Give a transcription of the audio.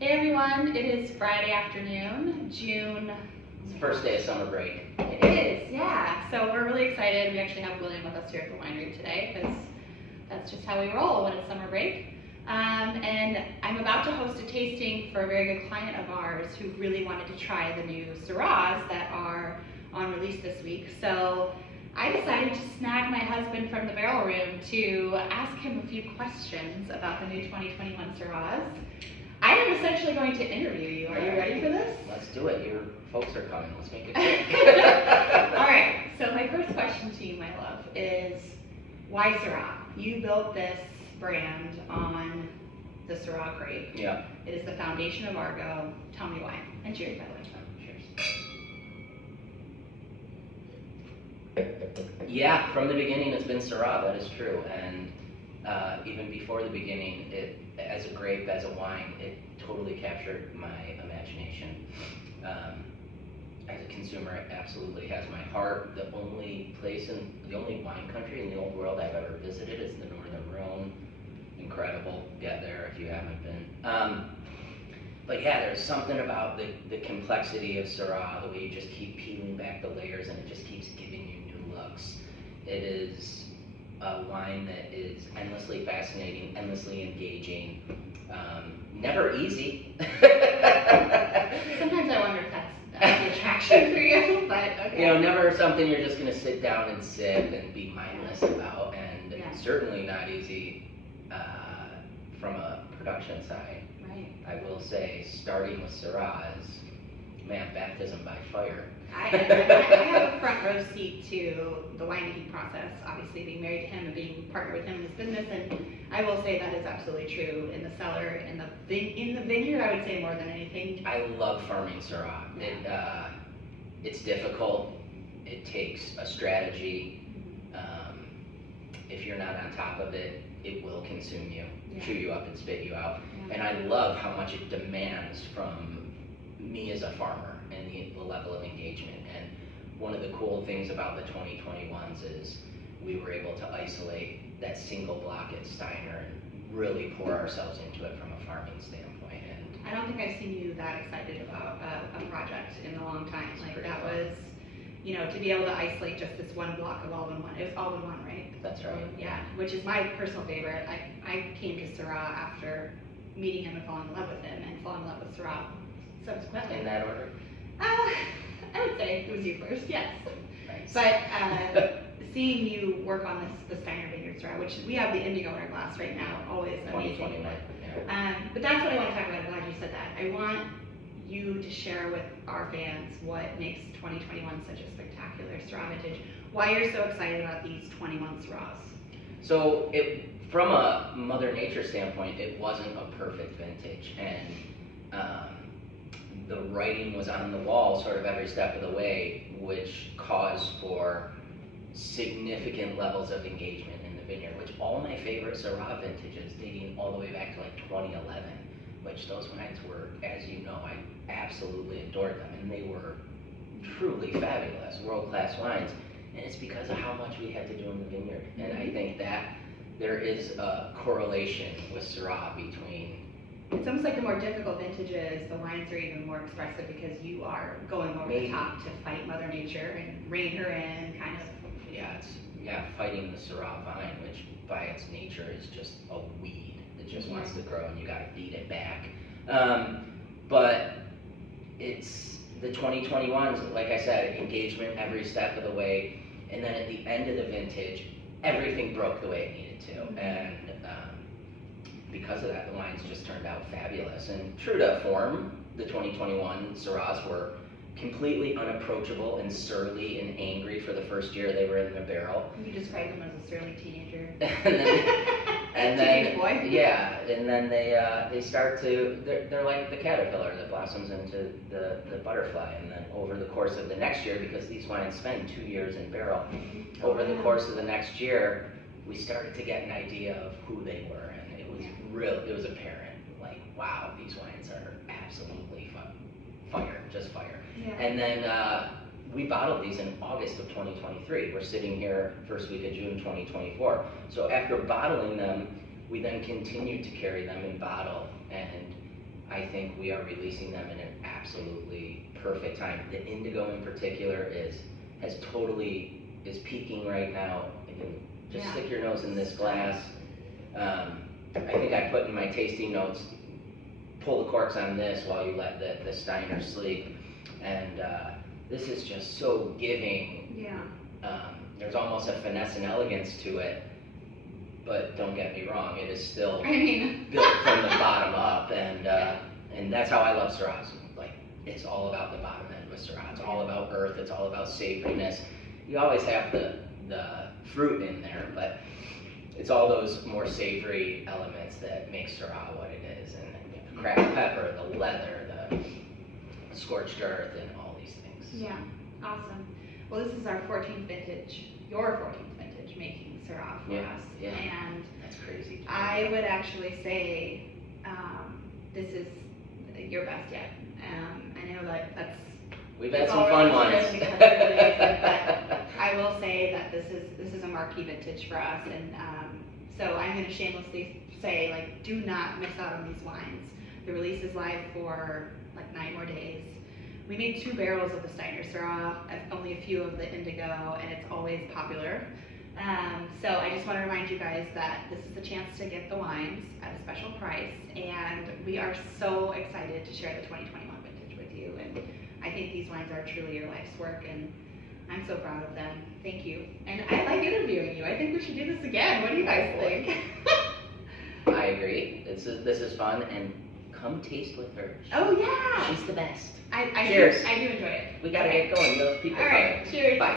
Hey everyone, it is Friday afternoon, June. It's the first day of summer break. It is, yeah. So we're really excited. We actually have William with us here at the winery today because that's just how we roll when it's summer break. And I'm about to host a tasting for a very good client of ours who really wanted to try the new Syrahs that are on release this week. So I decided to snag my husband from the barrel room to ask him a few questions about the new 2021 Syrahs. I am essentially going to interview you. Are you ready for this? Let's do it. Your folks are coming. Let's make it quick. All right. So my first question to you, my love, is why Syrah? You built this brand on the Syrah grape. Yeah. It is the foundation of Argot. Tell me why. And cheers, by the way. Cheers. Yeah, from the beginning it's been Syrah. That is true. And even before the beginning, as a grape, as a wine, it totally captured my imagination. As a consumer, it absolutely has my heart. The only wine country in the old world I've ever visited is the Northern Rhone. Incredible. Get there if you haven't been. But yeah, there's something about the complexity of Syrah, the way you just keep peeling back the layers and it just keeps giving you new looks. It is a wine that is endlessly fascinating, endlessly engaging, never easy. Sometimes I wonder if that's the attraction for you, but okay. You know, never something you're just going to sit down and sip and be mindless about, and certainly not easy from a production side. Right. I will say, starting with Syrah is, man, baptism by fire. I have a front row seat to the winemaking process, obviously being married to him and being partnered with him in this business, and I will say that is absolutely true. In the cellar, in the vineyard, I would say more than anything. I love farming Syrah. It's difficult. It takes a strategy. If you're not on top of it, it will consume you, chew you up and spit you out. Yeah. And I love how much it demands from me as a farmer and the level of engagement. And one of the cool things about the 2021s is we were able to isolate that single block at Steiner and really pour ourselves into it from a farming standpoint. And I don't think I've seen you that excited about a project in a long time. Like that was, you know, to be able to isolate just this one block of all-in-one. It was all-in-one, right? That's right. Yeah, which is my personal favorite. I came to Syrah after meeting him and falling in love with him, and falling in love with Syrah subsequently. In that order? I would say it was you first, yes. Nice. But seeing you work on the Steiner Vineyard Syrah, which we have the indigo in our glass right now, always amazing. But that's what I want to talk about. I'm glad you said that. I want you to share with our fans what makes 2021 such a spectacular Syrah vintage. Why you're so excited about these 21 Syrahs. So from a Mother Nature standpoint, it wasn't a perfect vintage, and the writing was on the wall sort of every step of the way, which caused for significant levels of engagement in the vineyard, which all my favorite Syrah vintages, dating all the way back to like 2011, which those wines were, as you know, I absolutely adored them, and they were truly fabulous, world-class wines. And it's because of how much we had to do in the vineyard. And I think that there is a correlation with Syrah between... It's almost like the more difficult vintages, the wines are even more expressive because you are going over the top to fight Mother Nature and rein her in, kind of. Yeah, fighting the Syrah vine, which by its nature is just a weed that just wants to grow and you gotta beat it back. But it's the 2021s, like I said, engagement every step of the way. And then at the end of the vintage, everything broke the way it needed to. And because of that, the wines just turned out fabulous. And true to form, the 2021 Syrahs were completely unapproachable and surly and angry for the first year they were in the barrel. You described them as a surly teenager. and then teenage boy. Yeah, and then they start to, they're like the caterpillar that blossoms into the butterfly. And then over the course of the next year, because these wines spend 2 years in barrel, over the course of the next year, we started to get an idea of who they were, and it was apparent, like, wow, these wines are absolutely fire, just fire. Yeah. And then we bottled these in August of 2023. We're sitting here first week of June 2024. So after bottling them, we then continued to carry them in bottle, and I I think we are releasing them in an absolutely perfect time. The indigo in particular is peaking right now. You can just stick your nose in this glass. I think I put in my tasting notes, pull the corks on this while you let the Steiner sleep. And this is just so giving. Yeah. There's almost a finesse and elegance to it, but don't get me wrong, it is still built from the bottom up, and that's how I love Syrahs. Like, it's all about the bottom end with Syrah. It's all about earth. It's all about savoriness. You always have the fruit in there, but it's all those more savory elements that make Syrah what it is, and the cracked pepper, the leather, the scorched earth, and all these things. Yeah, awesome. Well, this is our 14th vintage, your 14th vintage making Syrah for us. Yeah. And that's crazy. I would actually say this is your best yet. I know that's we've had some fun ones. But I will say that this is a marquee vintage for us, and so I'm going to shamelessly say, like, do not miss out on these wines. The release is live for like 9 more days. We made 2 barrels of the Steiner Syrah, only a few of the indigo, and it's always popular. So I just want to remind you guys that this is the chance to get the wines at a special price, and we are so excited to share the 2021 vintage with you. And I think these wines are truly your life's work, and I'm so proud of them. Thank you. And I like interviewing you. I think we should do this again. What do you guys think? I agree. This is fun, and come taste with her. Oh yeah. She's the best. I Cheers. do enjoy it. We gotta get going. Those people. All right. Cheers. Bye.